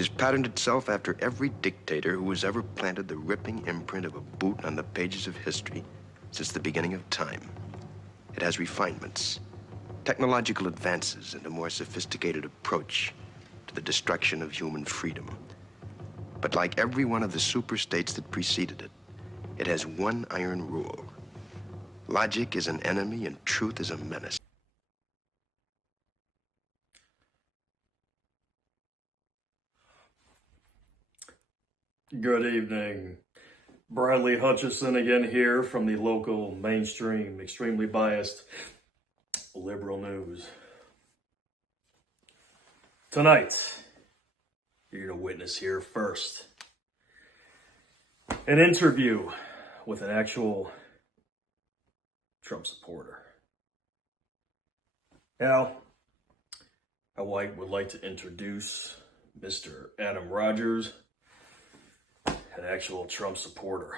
has patterned itself after every dictator who has ever planted the ripping imprint of a boot on the pages of history since the beginning of time. It has refinements, technological advances, and a more sophisticated approach to the destruction of human freedom. But like every one of the superstates that preceded it, it has one iron rule. Logic is an enemy and truth is a menace. Good evening. Bradley Hutchison again here from the local mainstream, extremely biased liberal news. Tonight, you're going to witness here first an interview with an actual Trump supporter. Now, I would like to introduce Mr. Adam Rogers, an actual Trump supporter.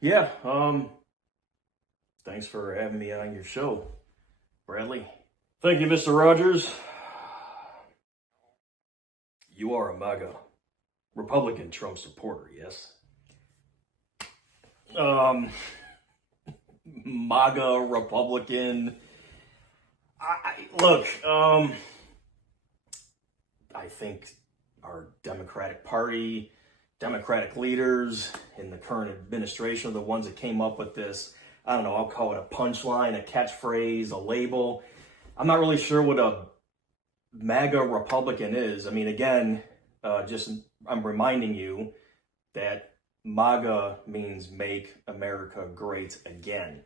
Yeah, thanks for having me on your show, Bradley. Thank you, Mr. Rogers. You are a MAGA Republican Trump supporter, yes? MAGA Republican. Look, I think our Democratic Party, Democratic leaders in the current administration are the ones that came up with this. I don't know, I'll call it a punchline, a catchphrase, a label. I'm not really sure what a MAGA Republican is. I mean, again, I'm reminding you that MAGA means Make America Great Again.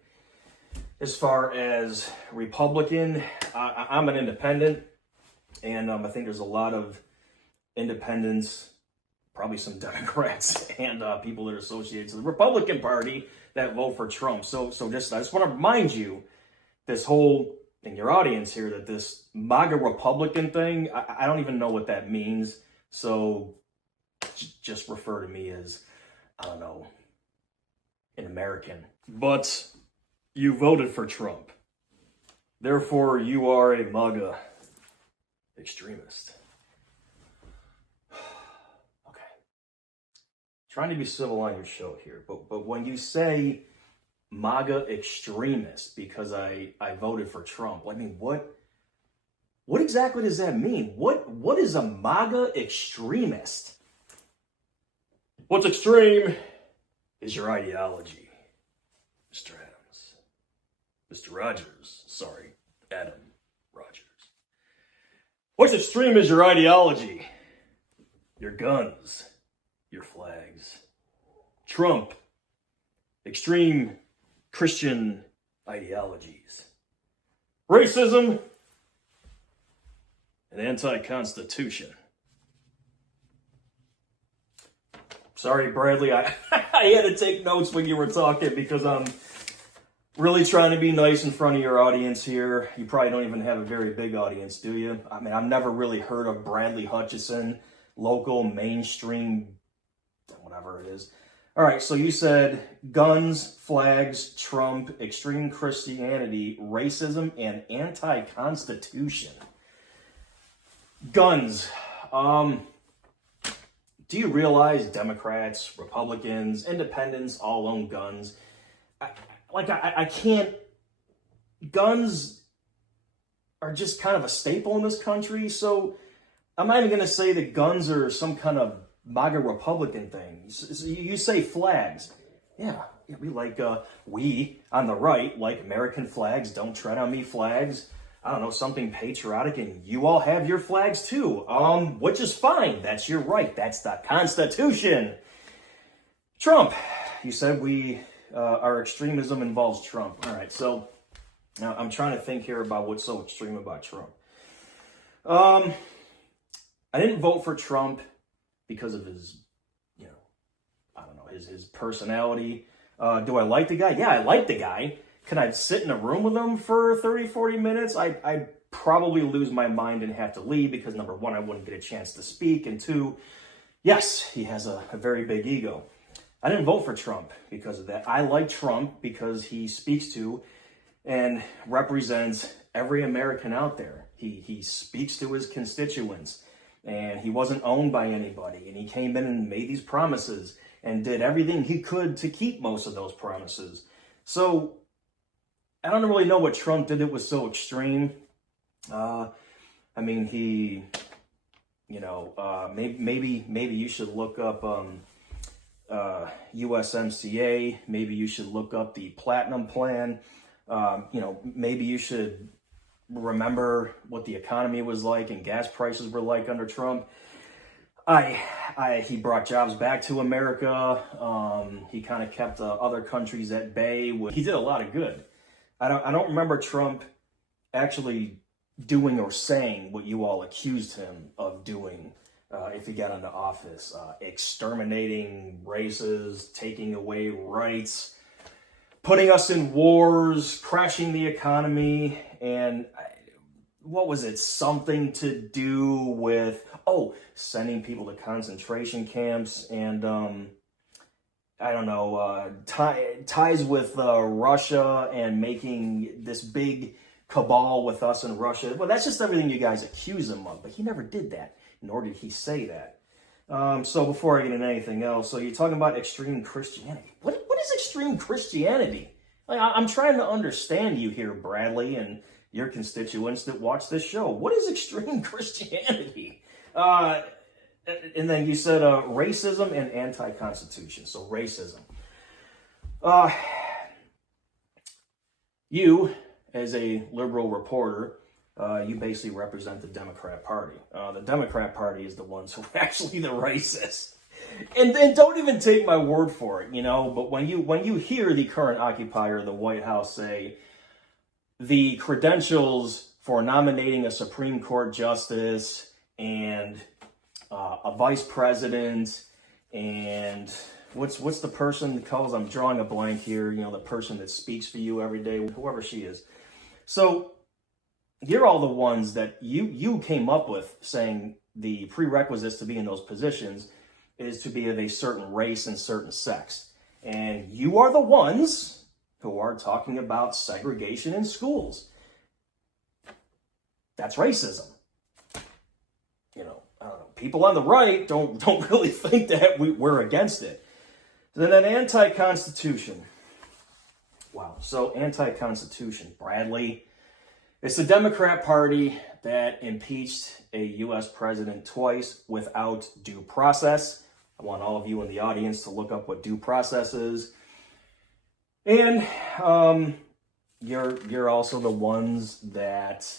As far as Republican, I'm an independent, and I think there's a lot of independents, probably some Democrats, and people that are associated to the Republican Party that vote for Trump. So I just want to remind you, this whole, in your audience here, that this MAGA Republican thing, I don't even know what that means. So just refer to me as, I don't know, an American. But you voted for Trump. Therefore, you are a MAGA extremist. Okay. Trying to be civil on your show here, but when you say MAGA extremist because I voted for Trump, I mean, what exactly does that mean? What is a MAGA extremist? What's extreme is your ideology, Mr. Adams. Mr. Rogers, sorry, Adam Rogers. What's extreme is your ideology, your guns, your flags. Trump, extreme Christian ideologies. Racism, and anti-Constitution. Sorry, Bradley, I had to take notes when you were talking because I'm really trying to be nice in front of your audience here. You probably don't even have a very big audience, do you? I mean, I've never really heard of Bradley Hutchison, local, mainstream, whatever it is. All right, so you said guns, flags, Trump, extreme Christianity, racism, and anti-Constitution. Guns. Do you realize Democrats, Republicans, independents all own guns? I can't. Guns are just kind of a staple in this country, so I'm not even going to say that guns are some kind of MAGA Republican thing. You say flags. Yeah, we like, we on the right like American flags, don't tread on me flags. I don't know, something patriotic, and you all have your flags too, which is fine. That's your right. That's the Constitution. Trump, you said our extremism involves Trump. All right, so now I'm trying to think here about what's so extreme about Trump. I didn't vote for Trump because of his, I don't know, his personality. Do I like the guy? Yeah, I like the guy. Can I sit in a room with him for 30, 40 minutes? I'd probably lose my mind and have to leave because, number one, I wouldn't get a chance to speak. And two, yes, he has a very big ego. I didn't vote for Trump because of that. I like Trump because he speaks to and represents every American out there. He speaks to his constituents, and he wasn't owned by anybody, and he came in and made these promises and did everything he could to keep most of those promises. So I don't really know what Trump did that was so extreme. I mean, he, you know, maybe you should look up USMCA. Maybe you should look up the Platinum Plan. You know, maybe you should remember what the economy was like and gas prices were like under Trump. He brought jobs back to America. He kind of kept other countries at bay. He did a lot of good. I don't remember Trump actually doing or saying what you all accused him of doing if he got into office. Exterminating races, taking away rights, putting us in wars, crashing the economy, and what was it? Something to do with, sending people to concentration camps and, I don't know, ties with Russia and making this big cabal with us and Russia. Well, that's just everything you guys accuse him of, but he never did that, nor did he say that. So before I get into anything else, so you're talking about extreme Christianity. What is extreme Christianity? Like, I'm trying to understand you here, Bradley, and your constituents that watch this show. What is extreme Christianity? And then you said racism and anti-constitution. So racism. You, as a liberal reporter, you basically represent the Democrat Party. The Democrat Party is the ones who are actually the racists. And then don't even take my word for it, you know, but when you hear the current occupier of the White House say the credentials for nominating a Supreme Court justice and a vice president and what's the person that calls, I'm drawing a blank here, you know, the person that speaks for you every day, whoever she is. So you're all the ones that you came up with saying the prerequisites to be in those positions is to be of a certain race and certain sex. And you are the ones who are talking about segregation in schools. That's racism. You know, I don't know. People on the right don't really think that we're against it. Then an anti-constitution. Wow. So anti-constitution, Bradley. It's the Democrat Party that impeached a U.S. president twice without due process. I want all of you in the audience to look up what due process is. And you're also the ones that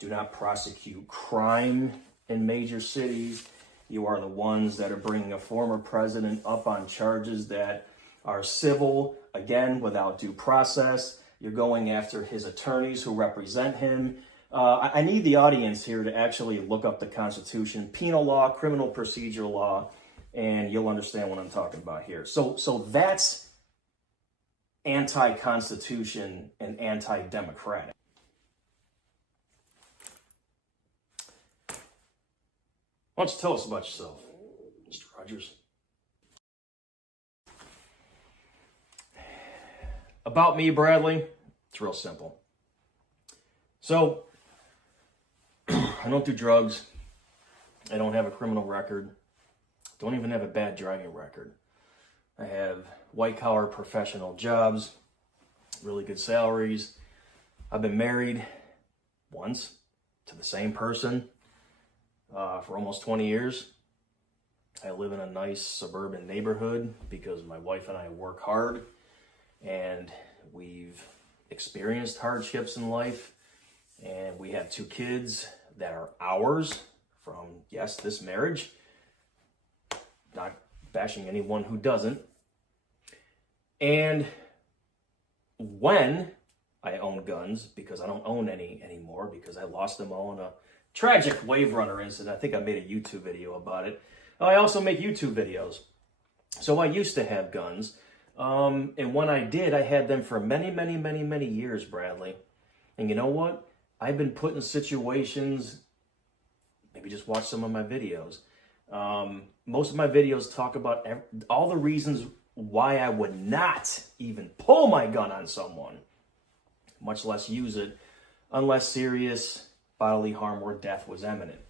do not prosecute crime in major cities. You are the ones that are bringing a former president up on charges that are civil, again, without due process. You're going after his attorneys who represent him. I need the audience here to actually look up the Constitution, penal law, criminal procedure law, and you'll understand what I'm talking about here. So that's anti-Constitution and anti-democratic. Why don't you tell us about yourself, Mr. Rogers? About me, Bradley, it's real simple. So, I don't do drugs. I don't have a criminal record. Don't even have a bad driving record. I have white-collar professional jobs, really good salaries. I've been married once to the same person for almost 20 years. I live in a nice suburban neighborhood because my wife and I work hard, and we've experienced hardships in life, and we have 2 kids that are ours from, yes, this marriage. Not bashing anyone who doesn't. And when I own guns, because I don't own any anymore, because I lost them all in a tragic Wave Runner incident. I think I made a YouTube video about it. I also make YouTube videos. So I used to have guns. And when I did, I had them for many years, Bradley. And you know what? I've been put in situations, maybe just watch some of my videos. Most of my videos talk about all the reasons why I would not even pull my gun on someone. much less use it, unless serious bodily harm or death was imminent.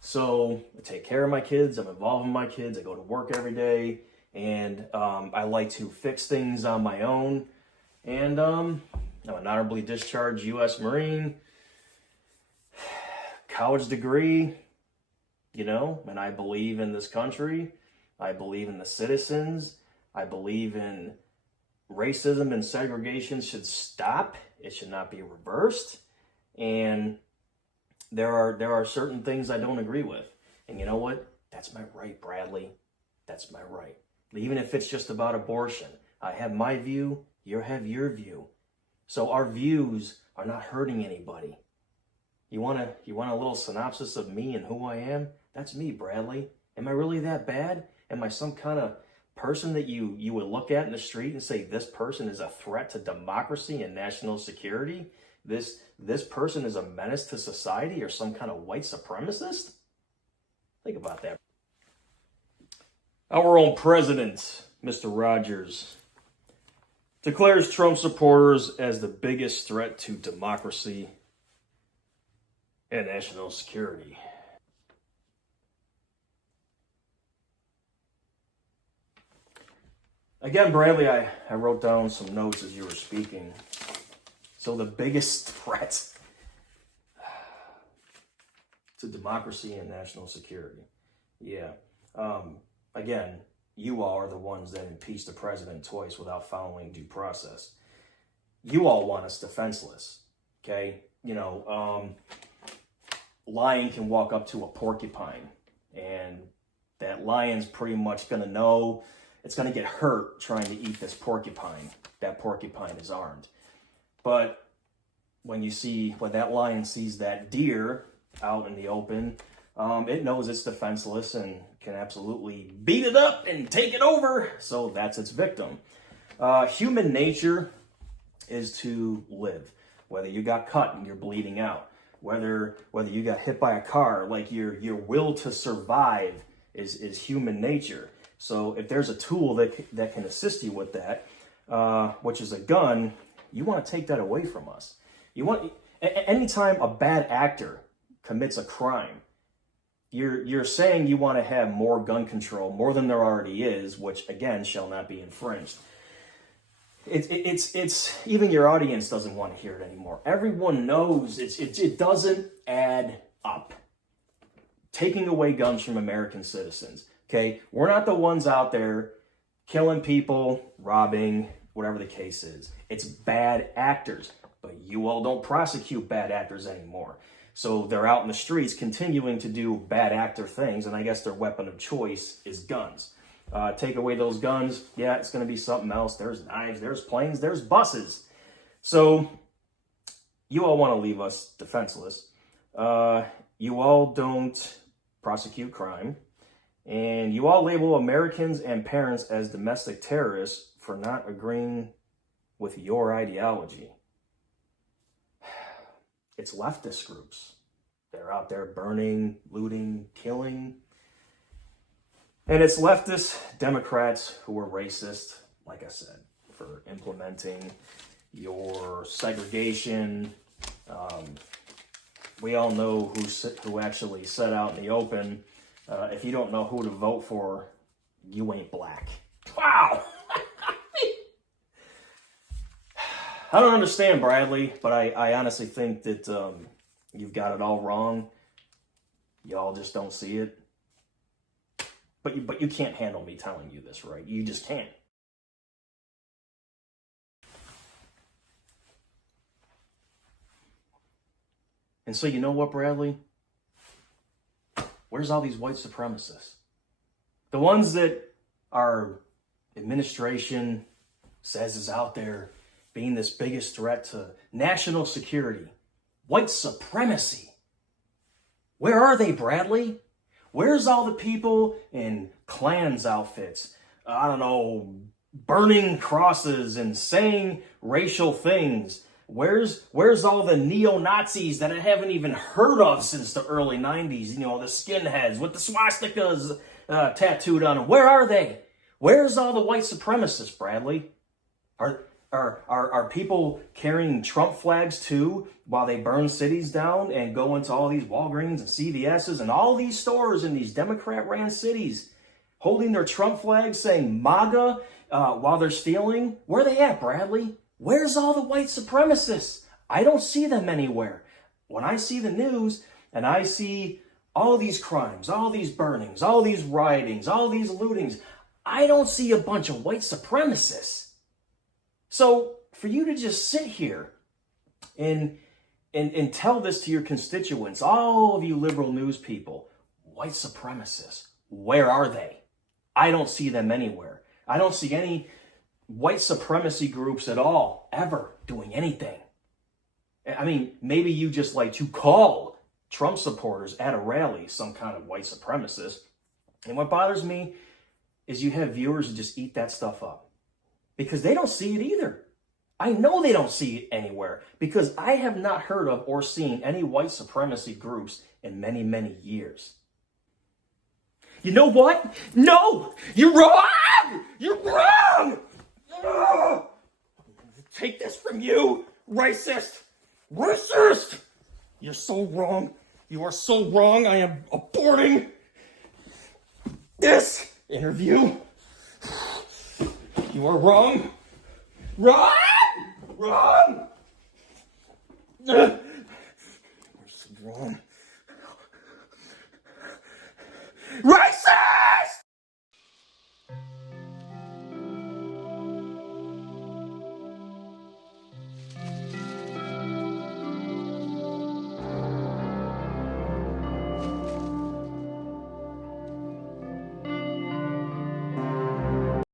So I take care of my kids, I'm involved in my kids, I go to work every day, and I like to fix things on my own. And I'm an honorably discharged U.S. Marine, college degree, you know, and I believe in this country. I believe in the citizens. I believe in racism and segregation should stop. It should not be reversed. And there are certain things I don't agree with. And you know what? That's my right, Bradley. That's my right. Even if it's just about abortion. I have my view, you have your view. So our views are not hurting anybody. You want a little synopsis of me and who I am? That's me, Bradley. Am I really that bad? Am I some kind of person that you would look at in the street and say, this person is a threat to democracy and national security? This person is a menace to society, or some kind of white supremacist? Think about that. Our own president, Mr. Rogers, declares Trump supporters as the biggest threat to democracy and national security. Again, Bradley, I wrote down some notes as you were speaking. So the biggest threat to democracy and national security. Yeah. Again, you all are the ones that impeached the president twice without following due process. You all want us defenseless. Okay? You know, lion can walk up to a porcupine, and that lion's pretty much going to know it's going to get hurt trying to eat this porcupine. That porcupine is armed. But when that lion sees that deer out in the open, it knows it's defenseless and can absolutely beat it up and take it over. So that's its victim. Human nature is to live. Whether you got cut and you're bleeding out, whether you got hit by a car, like your will to survive is human nature. So if there's a tool that can assist you with that, which is a gun, you want to take that away from us. Anytime a bad actor commits a crime, you're saying you want to have more gun control, more than there already is, which again shall not be infringed. It's even your audience doesn't want to hear it anymore. Everyone knows it doesn't add up. Taking away guns from American citizens. Okay, we're not the ones out there killing people, robbing, whatever the case is. It's bad actors, but you all don't prosecute bad actors anymore. So they're out in the streets continuing to do bad actor things, and I guess their weapon of choice is guns. Take away those guns, yeah, it's going to be something else. There's knives, there's planes, there's buses. So you all want to leave us defenseless. You all don't prosecute crime. And you all label Americans and parents as domestic terrorists for not agreeing with your ideology. It's leftist groups. They're out there burning, looting, killing. And it's leftist Democrats who are racist, like I said, for implementing your segregation. We all know who actually set out in the open. If you don't know who to vote for, you ain't black. Wow! I don't understand, Bradley, but I honestly think that you've got it all wrong. Y'all just don't see it. But you can't handle me telling you this, right? You just can't. And so you know what, Bradley? Where's all these white supremacists? The ones that our administration says is out there being this biggest threat to national security. White supremacy. Where are they, Bradley? Where's all the people in Klans outfits? I don't know, burning crosses and saying racial things? Where's all the neo-Nazis that I haven't even heard of since the early 90s? You know, the skinheads with the swastikas tattooed on them. Where are they? Where's all the white supremacists, Bradley? Are Are people carrying Trump flags too while they burn cities down and go into all these Walgreens and CVS's and all these stores in these Democrat-ran cities, holding their Trump flags saying MAGA while they're stealing? Where are they at, Bradley? Where's all the white supremacists? I don't see them anywhere. When I see the news and I see all these crimes, all these burnings, all these riotings, all these lootings, I don't see a bunch of white supremacists. So for you to just sit here and tell this to your constituents, all of you liberal news people, white supremacists, where are they? I don't see them anywhere. I don't see any white supremacy groups at all, ever doing anything. I mean, maybe you just like to call Trump supporters at a rally some kind of white supremacist. And what bothers me is you have viewers who just eat that stuff up. Because they don't see it either. I know they don't see it anywhere because I have not heard of or seen any white supremacy groups in many, many years. You know what? No! You're wrong! You're wrong! Ugh! Take this from you, racist! Racist! You're so wrong. You are so wrong. I am aborting this interview. You are wrong. Wrong! Wrong! You're so wrong. Racist!